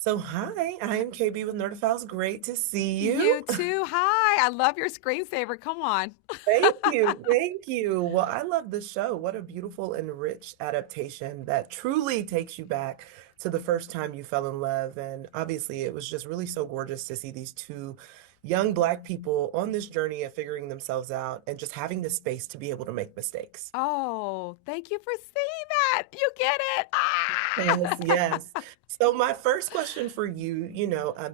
So, hi, I am KB with Nerdophiles. Great to see You you. too. Hi. I love your screensaver. Come on. Thank you. Thank you. Well, I love the show. What a beautiful and rich adaptation that truly takes you back to the first time you fell in love. And obviously, it was just really so gorgeous to see these two young Black people on this journey of figuring themselves out and just having the space to be able to make mistakes. Oh, thank you for saying that. You get it. Yes, Ah! yes. So my first question for you,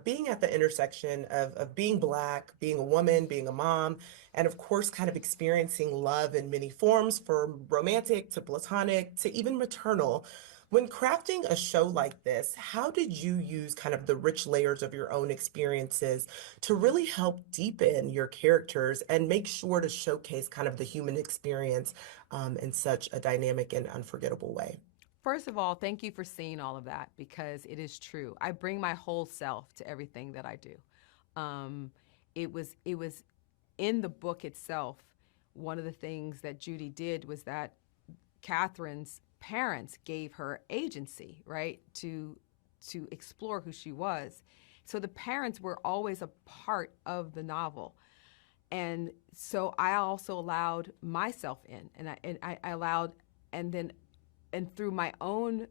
being at the intersection of being Black, being a woman, being a mom, and of course, kind of experiencing love in many forms, from romantic to platonic to even maternal. When crafting a show like this, how did you use kind of the rich layers of your own experiences to really help deepen your characters and make sure to showcase kind of the human experience in such a dynamic and unforgettable way? First of all, thank you for seeing all of that because it is true. I bring my whole self to everything that I do. Um, it was in the book itself. One of the things that Judy did was that Catherine's parents gave her agency, right, to explore who she was. So the parents were always a part of the novel. And so I also allowed myself in, and I allowed, and then, and through my own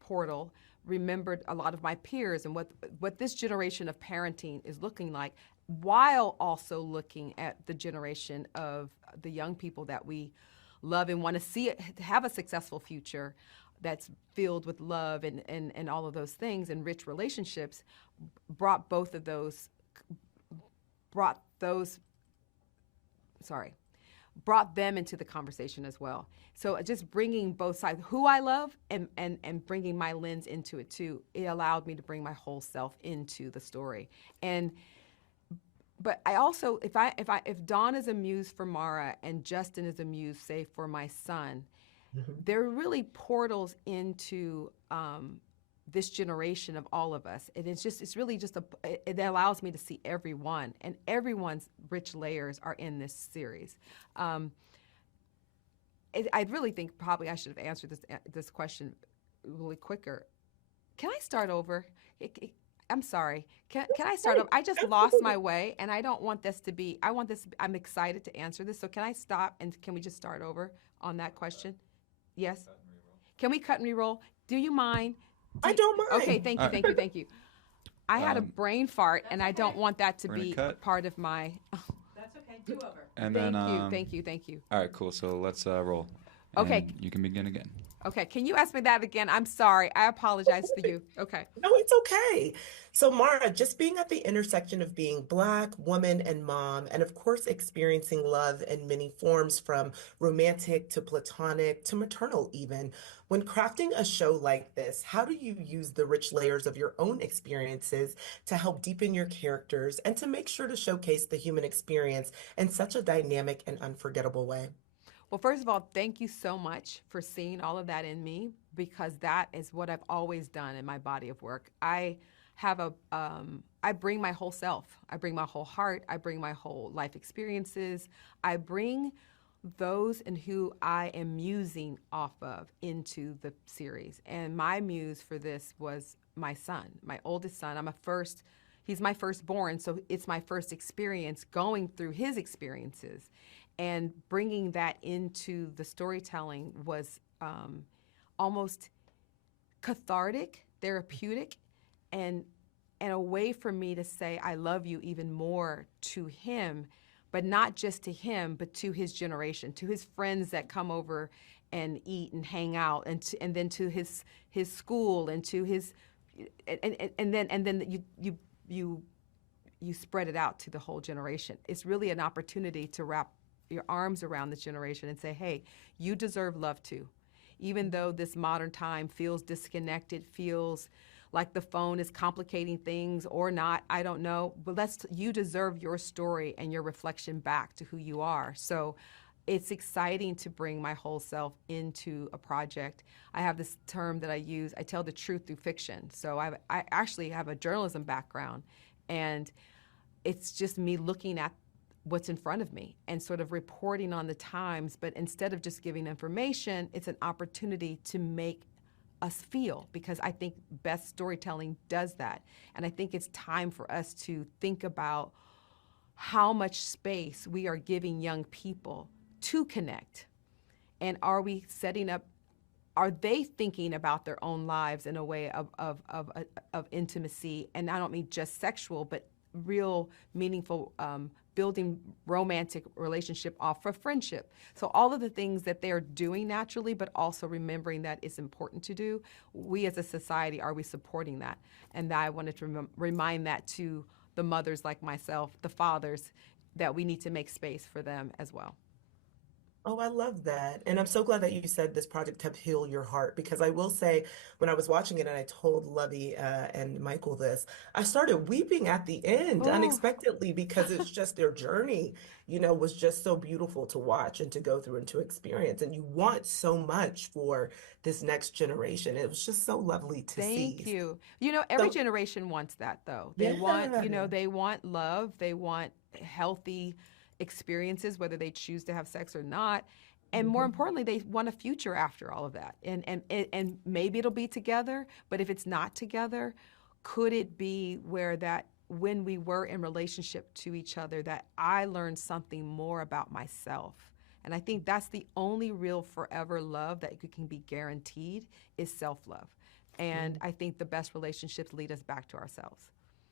portal, remembered a lot of my peers and what this generation of parenting is looking like, while also looking at the generation of the young people that we love and want to see it have a successful future that's filled with love and all of those things and rich relationships. Brought both of those brought those sorry brought them into the conversation as well. So just bringing both sides, who I love, and bringing my lens into it too. It allowed me to bring my whole self into the story. And but I also, if Dawn is a muse for Mara and Justin is a muse, say for my son, Mhm. they're really portals into this generation of all of us. And it's really just it allows me to see everyone, and everyone's rich layers are in this series. Um, I really think probably I should have answered this question really quicker. Can I start over? I'm sorry. Can I start Hey, over? I just lost absolutely. my way, and I don't want this to be. I want this. I'm excited to answer this. So can I stop and can we just start over on that question? Yes. Can we cut and re-roll? Do you mind? I don't Okay. mind. Thank All you. right. Thank you. Thank you. I had a Um, brain fart, and I don't want that to we're gonna be a cut, part of my. and then Thank you. Thank you. Thank you. all right, cool. So let's roll, Okay. and you can begin again. Okay. Can you ask me that again? I'm sorry. I apologize to you. Okay. No, it's okay. So, Mara, just being at the intersection of being Black, woman, and mom, and of course, experiencing love in many forms from romantic to platonic to maternal, even. When crafting a show like this, how do you use the rich layers of your own experiences to help deepen your characters and to make sure to showcase the human experience in such a dynamic and unforgettable way? Well, first of all, thank you so much for seeing all of that in me because that is what I've always done in my body of work. I bring my whole self. I bring my whole heart. I bring my whole life experiences. I bring those and who I am musing off of into the series. And my muse for this was my son, my oldest son. He's my firstborn, so it's my first experience going through his experiences. And bringing that into the storytelling was almost cathartic, therapeutic, and and a way for me to say I love you even more to him, but not just to him, but to his generation, to his friends that come over and eat and hang out, and then to his school and to his and then you you spread it out to the whole generation. It's really an opportunity to wrap your arms around this generation and say, hey, you deserve love too. Even though this modern time feels disconnected, feels like the phone is complicating things or not, I don't know. But you deserve your story and your reflection back to who you are. So it's exciting to bring my whole self into a project. I have this term that I use. I tell the truth through fiction. So I actually have a journalism background, and it's just me looking at what's in front of me and sort of reporting on the times. But instead of just giving information, it's an opportunity to make us feel, because I think best storytelling does that. And I think it's time for us to think about how much space we are giving young people to connect. And are they thinking about their own lives in a way of intimacy? And I don't mean just sexual, but real meaningful, building romantic relationship off of friendship. So all of the things that they're doing naturally, but also remembering that it's important to do. We as a society, are we supporting that? And I wanted to remind that to the mothers like myself, the fathers, that we need to make space for them as well. Oh, I love that. And I'm so glad that you said this project helped heal your heart because I will say, when I was watching it and I told Lovey and Michael this, I started weeping at the end Oh, unexpectedly because it's just their journey, was just so beautiful to watch and to go through and to experience. And you want so much for this next generation. It was just so lovely to thank see. you. Every So, generation wants that, though. yeah. They want love, they want healthy experiences, whether they choose to have sex or not. And more Mhm. importantly, they want a future after all of that. And maybe it'll be together, but if it's not together, could it be where that when we were in relationship to each other, that I learned something more about myself? And I think that's the only real forever love that can be guaranteed is self-love. And I think the best relationships lead us back to ourselves.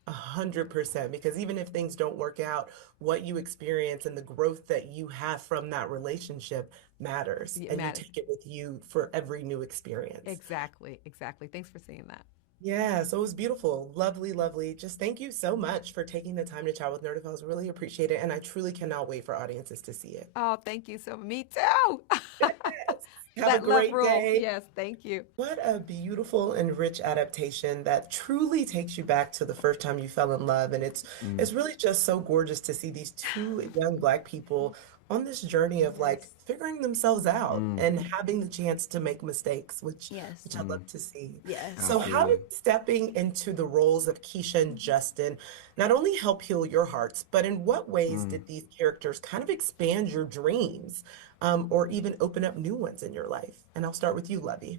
100%, because even if things don't work out, what you experience and the growth that you have from that relationship matters, It and you matters. take it with you for every new experience. Exactly, exactly. Thanks for saying that. Yeah, so it was beautiful. Lovely, lovely. Just thank you so much for taking the time to chat with Nerdophiles. Really appreciate it, and I truly cannot wait for audiences to see it. Oh, thank you so much. Me too. Yes. Have a Let love great rule. day. Yes, thank you. What a beautiful and rich adaptation that truly takes you back to the first time you fell in love. And it's really just so gorgeous to see these two young Black people on this journey of like Yes. figuring themselves out and having the chance to make mistakes, Yes. which I love to see. Yes. So how did Absolutely. stepping into the roles of Keisha and Justin not only help heal your hearts, but in what ways did these characters kind of expand your dreams, or even open up new ones in your life? And I'll start with you, Lovey.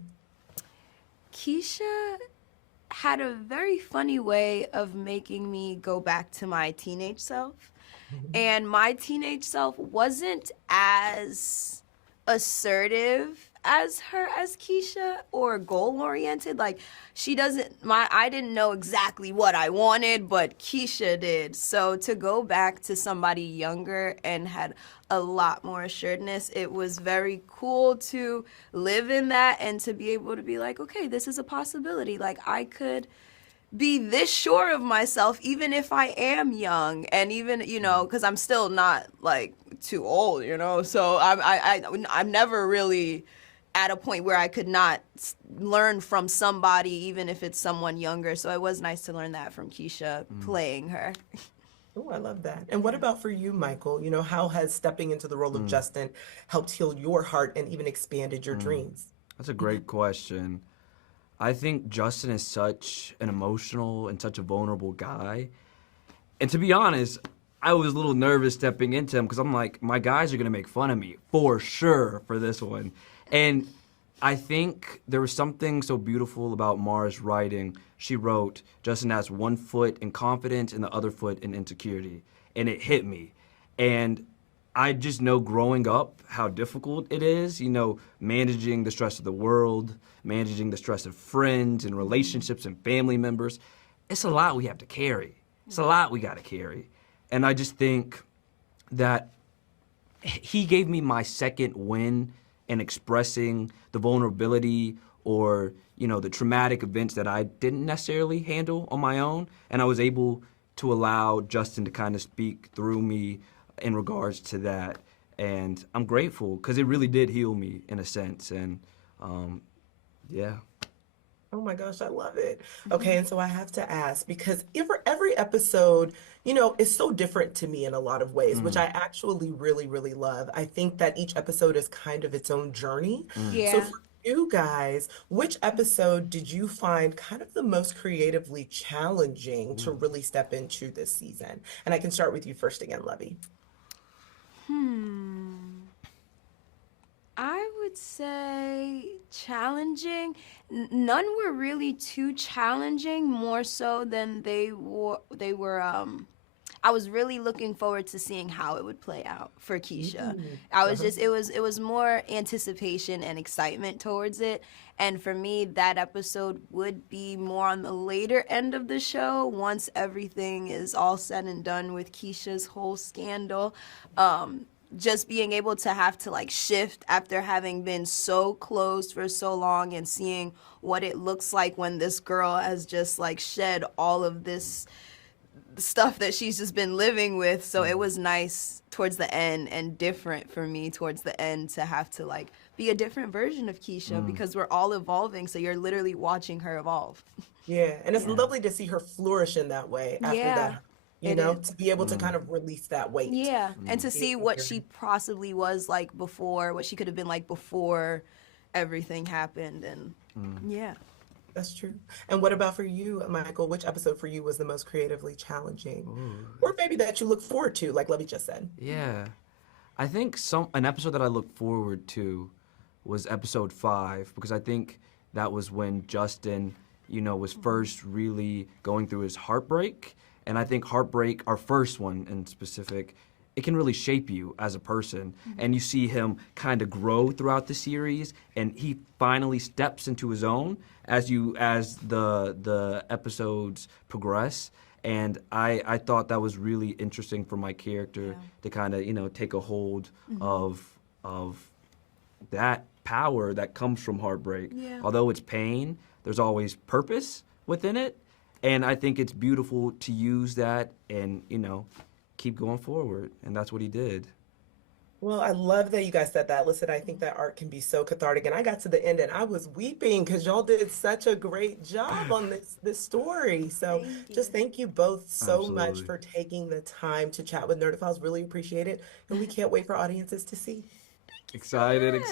Keisha had a very funny way of making me go back to my teenage self. Mhm. And my teenage self wasn't as assertive as her as Keisha or goal oriented. Like she doesn't my I didn't know exactly what I wanted, but Keisha did. So to go back to somebody younger and had a lot more assuredness, it was very cool to live in that and to be able to be like, okay, this is a possibility. Like I could be this sure of myself even if I am young, and even because I'm still not like too old, so I'm never really at a point where I could not learn from somebody even if it's someone younger. So it was nice to learn that from Keisha playing her. Oh, I love that. And what about for you, Michael? How has stepping into the role of Justin helped heal your heart and even expanded your dreams? That's a great question. I think Justin is such an emotional and such a vulnerable guy. And to be honest, I was a little nervous stepping into him because I'm like, my guys are going to make fun of me for sure for this one. And I think there was something so beautiful about Mara's writing. She wrote, Justin has one foot in confidence and the other foot in insecurity. And it hit me. And I just know growing up how difficult it is, managing the stress of the world, managing the stress of friends and relationships and family members. It's a lot we have to carry. It's a lot we got to carry. And I just think that he gave me my second win in expressing the vulnerability or, the traumatic events that I didn't necessarily handle on my own. And I was able to allow Justin to kind of speak through me in regards to that. And I'm grateful because it really did heal me in a sense. And yeah. Oh my gosh, I love it. Okay, and so I have to ask because every episode, is so different to me in a lot of ways, which I actually really, really love. I think that each episode is kind of its own journey. So Yeah. for you guys, which episode did you find kind of the most creatively challenging to really step into this season? And I can start with you first again, Lovey. I would would say challenging. None were really too challenging, more so than they were. I was really looking forward to seeing how it would play out for Keisha. I was just it was more anticipation and excitement towards it. And for me, that episode would be more on the later end of the show once everything is all said and done with Keisha's whole scandal. Just being able to have to like shift after having been so closed for so long and seeing what it looks like when this girl has just like shed all of this stuff that she's just been living with. So it was nice towards the end and different for me towards the end to have to like be a different version of Keisha because we're all evolving. So you're literally watching her evolve. Yeah, and it's lovely to see her flourish in that way after Yeah, that, it to be able to kind of release that weight. Yeah, and to see what Yeah. she possibly was like before, what she could have been like before everything happened. And yeah. That's true. And what about for you, Michael? Which episode for you was the most creatively challenging? Or maybe that you look forward to, like Lovie just said. Yeah. I think an episode that I look forward to was episode 5 because I think that was when Justin, was first really going through his heartbreak. And I think heartbreak, our first one in specific, it can really shape you as a person. And you see him kind of grow throughout the series, and he finally steps into his own as the episodes progress. And I thought that was really interesting for my character to kind of take a hold of that power that comes from heartbreak. Yeah. Although it's pain, there's always purpose within it. And I think it's beautiful to use that and, keep going forward. And that's what he did. Well, I love that you guys said that. Listen, I think that art can be so cathartic. And I got to the end and I was weeping because y'all did such a great job on this story. So just thank you both so much Absolutely. for taking the time to chat with Nerdophiles. Really appreciate it. And we can't wait for audiences to see. Excited.